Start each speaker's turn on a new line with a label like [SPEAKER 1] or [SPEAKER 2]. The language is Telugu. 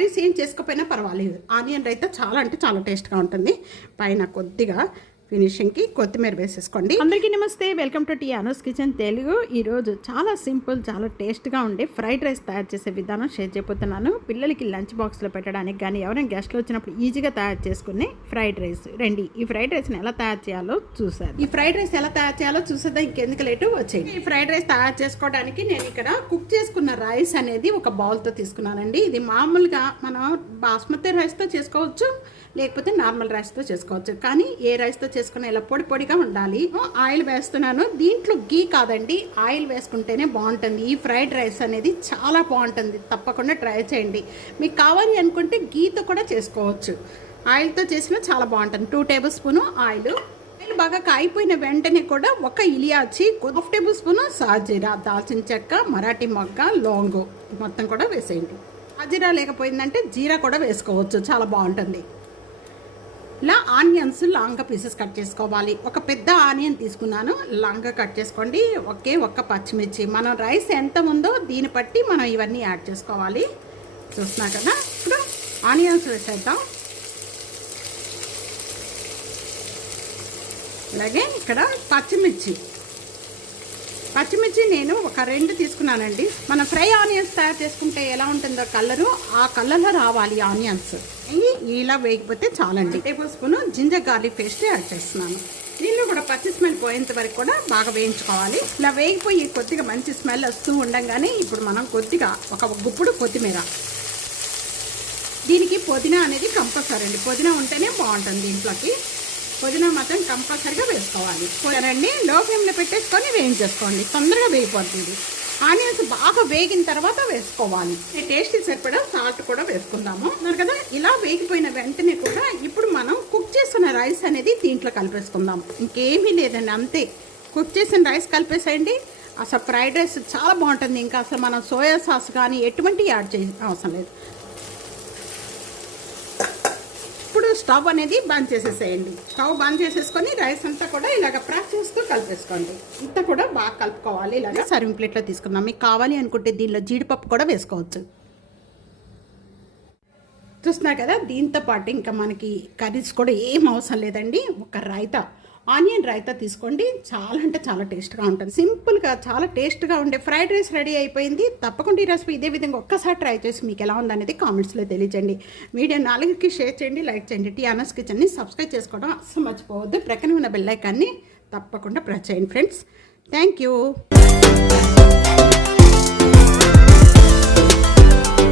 [SPEAKER 1] కర్రీస్ ఏం చేసుకోకపోయినా పర్వాలేదు. ఆనియన్ రైతా చాలా అంటే చాలా టేస్ట్గా ఉంటుంది. పైన కొద్దిగా ఫినిషింగ్కి కొత్తిమీర వేసేసుకోండి.
[SPEAKER 2] అందరికీ నమస్తే. Welcome to T Anu's kitchen Telugu. ఈరోజు చాలా సింపుల్ చాలా టేస్ట్గా ఉండే ఫ్రైడ్ రైస్ తయారు చేసే విధానం షేర్ చేయబోతున్నాను. పిల్లలకి లంచ్ బాక్స్లో పెట్టడానికి కానీ ఎవరైనా గెస్ట్లు వచ్చినప్పుడు ఈజీగా తయారు చేసుకునే ఫ్రైడ్ రైస్. రండి ఈ ఫ్రైడ్ రైస్ని ఎలా తయారు చేయాలో చూసారు
[SPEAKER 1] ఈ ఫ్రైడ్ రైస్ ఎలా తయారు చేయాలో చూసేద్దాం. ఇంకెందుకు లేటు వచ్చేయండి ఈ ఫ్రైడ్ రైస్ తయారు చేసుకోవడానికి నేను ఇక్కడ కుక్ చేసుకున్న రైస్ అనేది ఒక బౌల్తో తీసుకున్నానండి. ఇది మామూలుగా మనం బాస్మతి రైస్తో చేసుకోవచ్చు లేకపోతే నార్మల్ రైస్తో చేసుకోవచ్చు. కానీ ఏ రైస్తో చేసుకుని ఇలా పొడి పొడిగా ఉండాలి. ఆయిల్ వేస్తున్నాను. దీంట్లో గీ కాదండి. ఆయిల్ వేసుకుంటేనే బాగుంటుంది. ఈ ఫ్రైడ్ రైస్ అనేది చాలా బాగుంటుంది. తప్పకుండా ట్రై చేయండి. మీకు కావాలి అనుకుంటే గీతో కూడా చేసుకోవచ్చు. ఆయిల్తో చేసినా చాలా బాగుంటుంది. Two tablespoon oil. ఆయిల్ బాగా కాయిపోయిన వెంటనే కూడా ఒక ఇలియాచి హాఫ్ టేబుల్ స్పూన్ సాజీరా దాల్చిన చెక్క మరాఠీ మొగ్గ లాంగు మొత్తం కూడా వేసేయండి. సాజీరా లేకపోయిందంటే జీరా కూడా వేసుకోవచ్చు. చాలా బాగుంటుంది. ఇలా ఆనియన్స్ లాంగ్గా పీసెస్ కట్ చేసుకోవాలి. ఒక పెద్ద ఆనియన్ తీసుకున్నాను. లాంగ్గా కట్ చేసుకోండి. ఒకే ఒక్క పచ్చిమిర్చి. మనం రైస్ ఎంత ఉందో దీన్ని బట్టి మనం ఇవన్నీ యాడ్ చేసుకోవాలి. చూస్తున్నా కదా? ఇప్పుడు ఆనియన్స్ వేసేద్దాం. అలాగే ఇక్కడ పచ్చిమిర్చి. పచ్చిమిర్చి నేను ఒక రెండు తీసుకున్నానండి. మనం ఫ్రై ఆనియన్స్ తయారు చేసుకుంటే ఎలా ఉంటుందో కలరు ఆ కలర్లో రావాలి ఆనియన్స్. ఇలా వేయకపోతే చాలండి. Tablespoon ginger garlic paste add చేస్తున్నాను. దీనిలో కూడా పచ్చి స్మెల్ పోయేంత వరకు కూడా బాగా వేయించుకోవాలి. ఇలా వేగిపోయి కొద్దిగా మంచి స్మెల్ వస్తూ ఉండగానే ఇప్పుడు మనం కొద్దిగా ఒక గుప్పుడు కొత్తిమీర. దీనికి పుదీనా అనేది కంపల్సరీ అండి. పుదీనా ఉంటేనే బాగుంటుంది దీంట్లోకి. పుదీనా మాత్రం కంపల్సరీగా వేసుకోవాలి. చూడండి లో ఫ్లేమ్లో పెట్టేసుకొని వేయించేసుకోండి. తొందరగా వేగిపోతుంది. ఆనియన్స్ బాగా వేగిన తర్వాత వేసుకోవాలి. టేస్ట్ సరిపడా సాల్ట్ కూడా వేసుకుందాము. అన్నారు కదా ఇలా వేగిపోయిన వెంటనే కూడా ఇప్పుడు మనం కుక్ చేసిన రైస్ అనేది దీంట్లో కలిపేసుకుందాం. ఇంకేమీ లేదండి అంతే. కుక్ చేసిన రైస్ కలిపేసేయండి. అసలు ఫ్రైడ్ రైస్ చాలా బాగుంటుంది. ఇంకా అసలు మనం సోయా సాస్ కానీ ఎటువంటి యాడ్ చేయ అవసరం లేదు ఇప్పుడు స్టవ్ అనేది బంద్ చేసేసేయండి. స్టవ్ బంద్ చేసేసుకొని రైస్ అంతా కూడా ఇలాగ ఫ్రై చేస్తూ కలిపేసుకోండి. ఇంత కూడా బాగా కలుపుకోవాలి ఇలాగ. సర్వింగ్ ప్లేట్లో తీసుకుందాం. మీకు కావాలి అనుకుంటే దీనిలో జీడిపప్పు కూడా వేసుకోవచ్చు. చూస్తున్నారు కదా దీంతో పాటు ఇంకా మనకి కర్రీస్ కూడా ఏం అవసరం లేదండి. ఒక రైతా ఆనియన్ రైతా తీసుకోండి. చాలా అంటే చాలా టేస్ట్గా ఉంటుంది. సింపుల్గా చాలా టేస్ట్గా ఉండే ఫ్రైడ్ రైస్ రెడీ అయిపోయింది. తప్పకుండా ఈ రెసిపీ ఇదే విధంగా ఒక్కసారి ట్రై చేసి మీకు ఎలా ఉందనేది కామెంట్స్లో తెలియజేయండి. వీడియో నాలుగుకి షేర్ చేయండి లైక్ చేయండి. టీఆర్ఎస్ కిచెన్ని సబ్స్క్రైబ్ చేసుకోవడం అస్సలు మర్చిపోవద్దు. ప్రక్కన ఉన్న బెల్లైకాన్ని తప్పకుండా ప్రెస్ చేయండి ఫ్రెండ్స్. Thank you